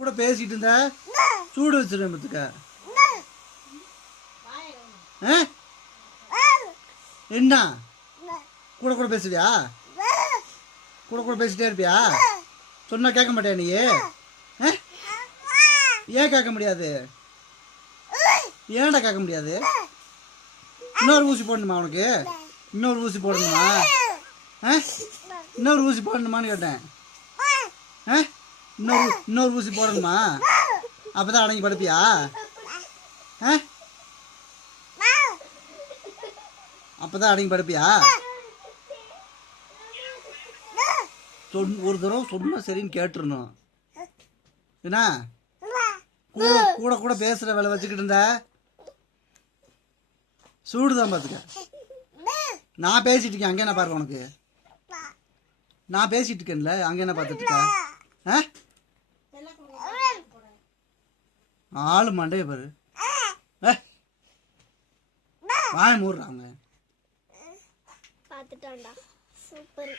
கூட பேசிட்டு இருந்த சூடு வச்சிருவேன் பத்துக்க. என்ன கூட கூட பேசுவியா? கூட கூட பேசிட்டே இருப்பியா? சொன்னா கேட்க மாட்டியா நீ? ஏன் கேட்க முடியாது? ஏன்டா கேட்க முடியாது? இன்னொரு ஊசி போடணுமா உனக்கு? இன்னொரு ஊசி போடணுமா? இன்னொரு ஊசி போடணுமான்னு கேட்டேன். இன்னொரு ஊசி போடணுமா? அப்பதான் அடங்கி படுப்பியா? அப்பதான் அடங்கி படுப்பியா? ஒரு தடவை சொன்னா சரின்னு கேட்டுருணும். என்ன கூட கூட பேசுற வேலை வச்சுக்கிட்டு இருந்த சூடுதான் பாத்துக்க. நான் பேசிட்டு இருக்கேன், அங்க என்ன பாரு உனக்கு? நான் பேசிட்டு இருக்கேன்ல, அங்க என்ன பார்த்துட்டு இருக்க? ஆளு மண்டைய பாரு. வாய மூடுறாங்க. பாத்துட்டான்டா. சூப்பர்.